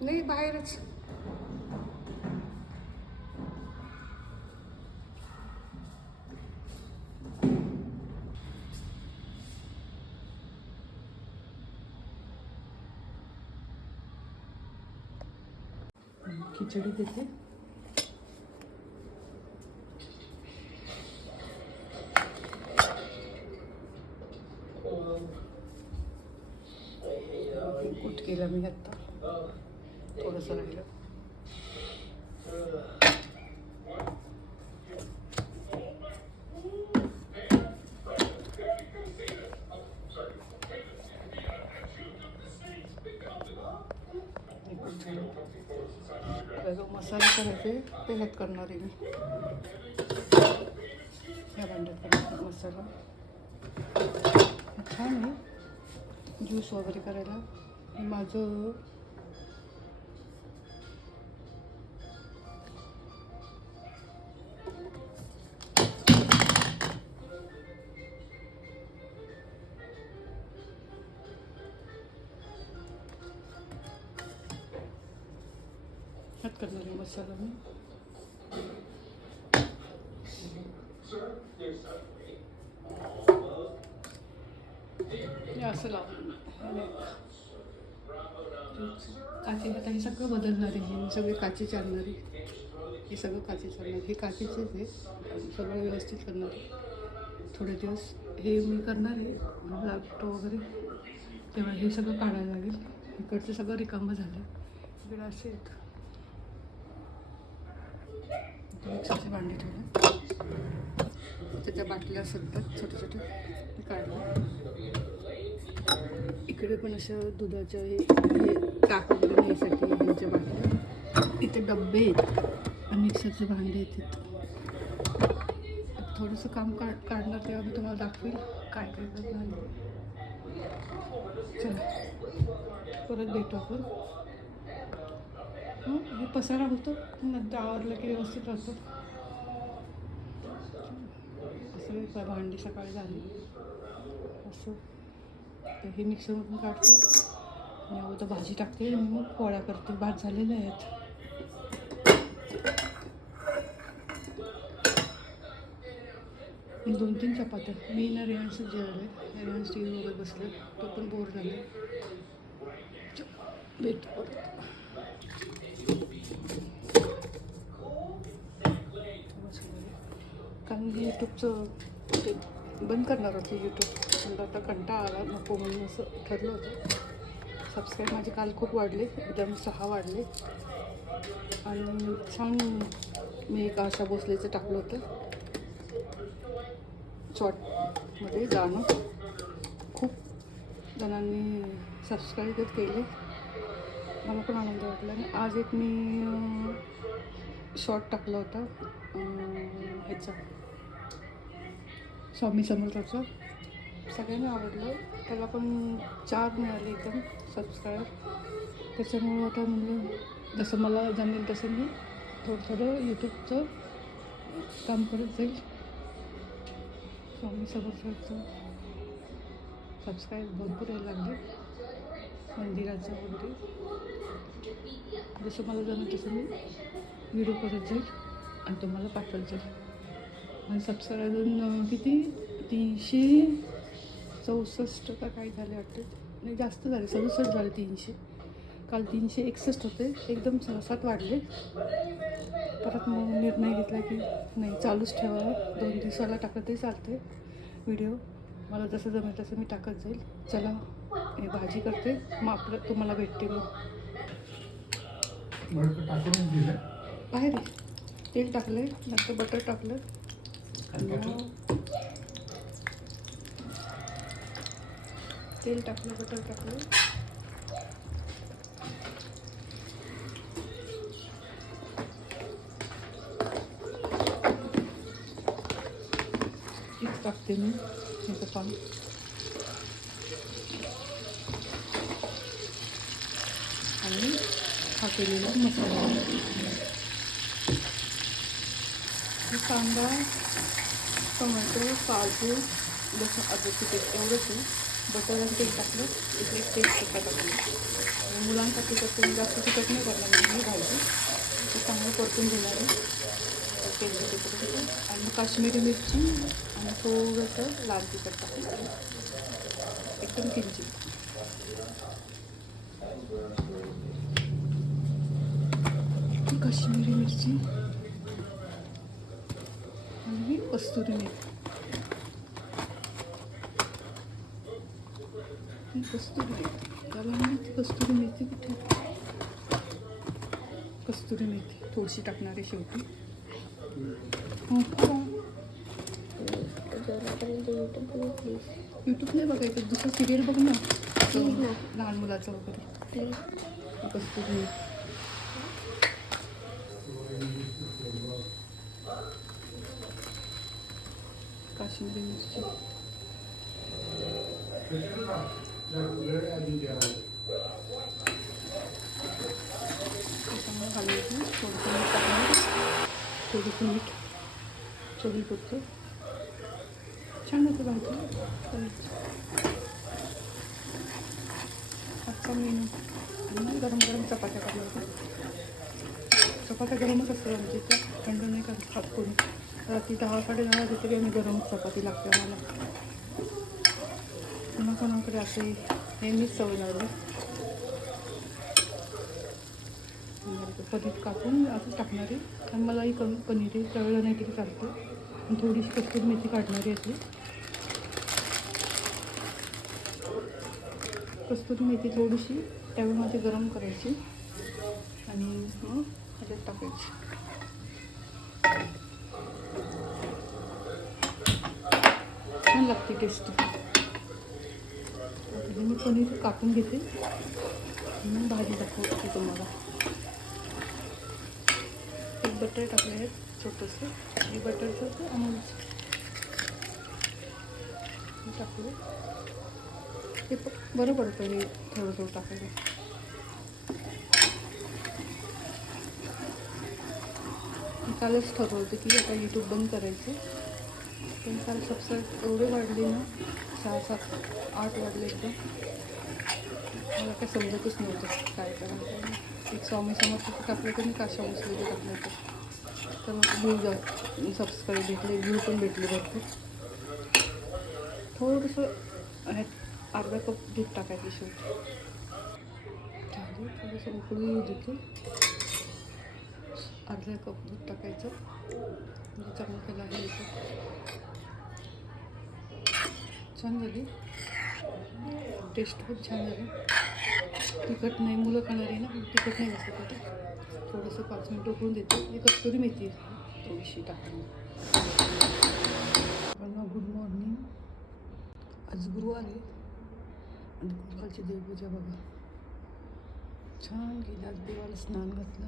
नाही बाहेरच. खिचडी देते. कुठ केलं मी आता थोडंसं राहिलं. जो मसाले करायचे ते ह्यात करणार आहे मी. या भांड्यात करायचा मसाला छान आहे. ज्यूस वगैरे करायला माझं ह्यात करणार आहे मसाला मी. असं लावून काचे आता हे सगळं बदलणार आहे. हे सगळे काचेचे आणणार आहे. हे सगळं काचेचे आणणार. हे काचेचेच आहे. सगळं व्यवस्थित करणार आहे. थोडे दिवस हे मी करणार आहे लॅपटॉप वगैरे, तेव्हा हे सगळं काढायला लागेल. इकडचं सगळं रिकामं झालं. इकडे असे आहेत मिक्सरचे भांडे ठेवले. त्याच्या बाटल्या असतात छोटे छोटे ते काढले. इकडे पण अशा दुधाच्या हे टाकून न्यायसाठी ह्यांच्या बाटल्या. इथे डब्बे आहेत आणि मिक्सरचे भांडे आहेत. थोडंसं काम काढणार तेव्हा मी तुम्हाला दाखवेल काय काय करणार. चला परत भेटू आपण. हे पसारा होतो नंतर आवरलं की व्यवस्थित राहतो. असं भांडी सकाळी झाली असं. तर हे मिक्सरमधून काढते आणि अगोदर भाजी टाकते आणि मग पोळ्या करते. भात झालेले आहेत. दोन तीन चपात्या. मी ना रेहान्सच जेवले. रेहान्स टी व्ही वगैरे बसले. तो पण बोर झाले. भेट कारण की यूट्यूबचं ते बंद करणार होते. यूट्यूब आता कंटाळा आला नको म्हणून असं ठरलं होतं. सबस्क्राईब माझे काल खूप वाढले. एकदम 6 वाढले. आणि छान मी एक आशा भोसलेचं टाकलं होतं शॉर्टमध्ये गाणं. खूप जणांनी सबस्क्राईब केले. मला पण आनंद वाटला. आणि आज एक मी शॉर्ट टाकला होता ह्याचा स्वामी समर्थाचं. सगळ्यांना आवडलं. त्याला पण 4 मिळाले एकदम सबस्क्राईब. त्याच्यामुळं आता म्हणजे जसं मला जमेल तसं मी थोडं थोडं यूट्यूबचं काम करत जाईल. स्वामी समर्थाचं सबस्क्राईब भरपूर यायला लागले. मंदिराचं वगैरे जसं मला जमेल तसं मी व्हिडिओ करत जाईल आणि तुम्हाला पाठवत जाईल. आणि सबस्क्राईब अजून किती 364 का काही झाले वाटते. नाही जास्त झाले. 67 झाले. 300 काल 361 होते. एकदम 6-7 वाढले. परत मग निर्णय घेतला की नाही चालूच ठेवावं. 2 दिवसाला टाकत तरी चालते व्हिडिओ. मला जसं जमेल तसं मी टाकत जाईल. चला हे भाजी करते मग आपलं तुम्हाला भेटते. मग बाहेर तेल टाकलं आहे. नंतर बटर टाकलं. तेल टाकलं, बटर टाकलं. तीच टाकते मी ह्याचं पान. आणि हा केलेला मसाला. कांदा, टोमॅटो, काजू, लसूण, अद्रकची पेस्ट एवढंच आहे. बटर आणि तेल टाकलं, इथे एक तेजपत्ता टाकलं. मुलांसाठी तर जास्त तिखट नाही करणार मी भाजी. ते चांगलं परतून घेणार आहे तेल. आणि काश्मीरी मिरची आणि थोडंसं लाल तिखट टाकलं, एकदम किंचित. काश्मीरी मिरची आणि कस्तुरी मेथी. कस्तुरी मेथी त्याला माहिती. कस्तुरी मेथी कुठे? कस्तुरी मेथी थोडीशी टाकणार आहे शेवटी. यूट्यूब नाही बघायचं, दुसरं सिरियल बघ ना लहान मुलाचं वगैरे. कस्तुरी मेथी. काश्मीरी मिरची. त्याच्यामुळे घालायचं थोडंसं मीठ टाकणार. थोडंसं मीठ चवीपुरतं. छान होतं भाजी. आजचा मेनू. आणि गरम गरम चपात्या करणार होत्या. चपात्या गरमच असतं आमच्या इथे, थंड नाही करत खात कोणी. रात्री 10 साडे 10 वाजता तरी आम्ही गरम चपाती लागते आम्हाला. कोणाकोणाकडे असे नेहमीच सवय लावली. पनीर कापून असंच टाकणार आहे. आणि मलाही कमी पनीर आहे, तळलं नाही तरी चालतं. आणि थोडीशी कस्तुरी मेथी काढणारी असली. कस्तुरी मेथी थोडीशी तव्यामध्ये गरम करायची आणि मग ह्याच्यात टाकायची. छान लागते टेस्ट. मी पनीर कापून घेते आणि भाजी दाखवते तुम्हाला. एक बटर टाकले आहेत छोटंसं. हे बटरचं अमूलचं टाकलं. ते बरं पडतं हे थोडं थोडं टाकायचं. कालच ठरवलं होतं की आता यूट्यूब बंद करायचं. पण काल सबस्क्राईब एवढे वाढले ना, 6, 7, 8 वाढले एकदम. मला काय समजतच नव्हतं काय करायचं. एक स्वामी समर्थाचं टाकलं तर मी काशा मुसलेलं टाकलं होतं. तर मग व्ह्यू सबस्क्राईब भेटले, व्ह्यू पण भेटले भरपूर. थोडंसं ह्यात अर्धा कप दूध टाकायचं शेवटी. थोडंसं उकळी देते. अर्धा कप दूध टाकायचं म्हणजे चांगलं त्याला हे येतं. छान झाली टेस्ट, खूप छान झाली. तिखट नाही, मुलं खाणार आहे ना, तिखट नाही जास्त तिखट. थोडंसं 5 मिनिटं उकळून देते. ही कस्तुरी मेथी थोडीशी टाकून. Good morning. आज गुरुवार आहे आणि गुरुवारची देवपूजा बघा छान गेली. आज देवाला स्नान घातलं.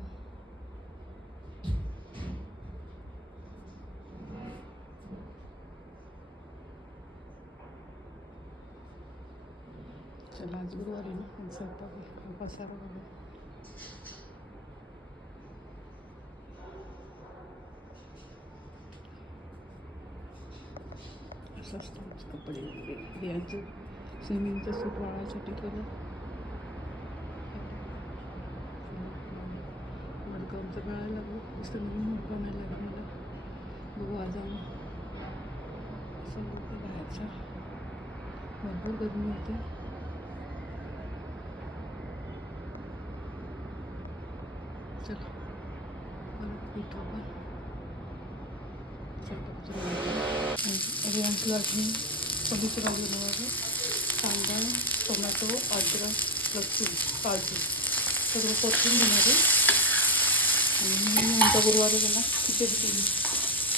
चला आज गुरुवार आहे ना, स्वयंपाक पसारा बघा. असं असतं कपडे वगैरे. यांचं स्विमिंगचं सूट वाळायसाठी केलं. मडकांचं गळायला लागलं. नुसतं नवीन मडका नाही लागला मला. बघू आज आम्ही असं होतं बाहेरचा. भरपूर गरमी होते. चला परत भेटू आपण. रियांशला मी पनीरची भाजी बनवायची. कांदा, टोमॅटो, अद्रक, लसूण, काजू सगळं परतून घेणार आहे. आणि आमच्या गुरुवारी त्यांना खिचडी केली.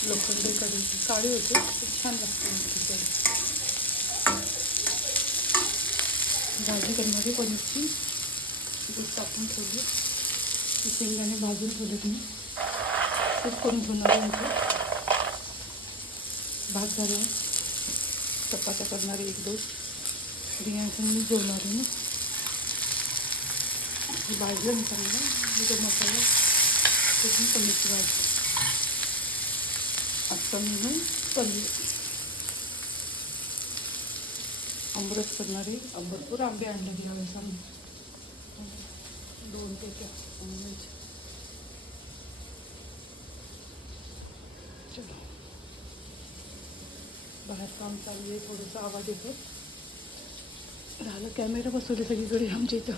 लोखंडी कढई काळी होते, खूप छान लागते खिचडी. भाजी करणारी पनीरची दूध टाकून ठेवली. शेंगदाणे भाजून ठेवलेत मी. खूप करून ठेवणार आहे. भात झाला. चपात्या करणारे 1-2 बियांचं मी जेवणार आहे ना. भाजलं मी चांगलं तो मसाला त्यातून पनीरची भाजी. आजचा मेनू पनीर. आंबरस करणारे. भरपूर आंबे आणले यावेळेस आम्ही. 2 पेट्या आंब्याच्या. चलो बाहेर काम चालू आहे. थोडंसं आवाज येतो. झालं कॅमेरा बसवले सगळीकडे आमच्या इथं.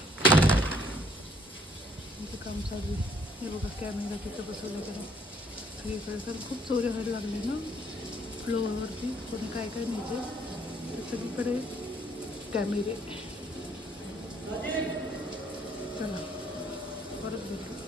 आमचं काम चालू आहे. हे बघा कॅमेरा तिथं बसवलं करा सगळीकडे. तर खूप चोरी व्हायला लागली ना फ्लोअरवरती. कोणी काय काय मिळते तर सगळीकडे कॅमेरे. चला परत भेटू.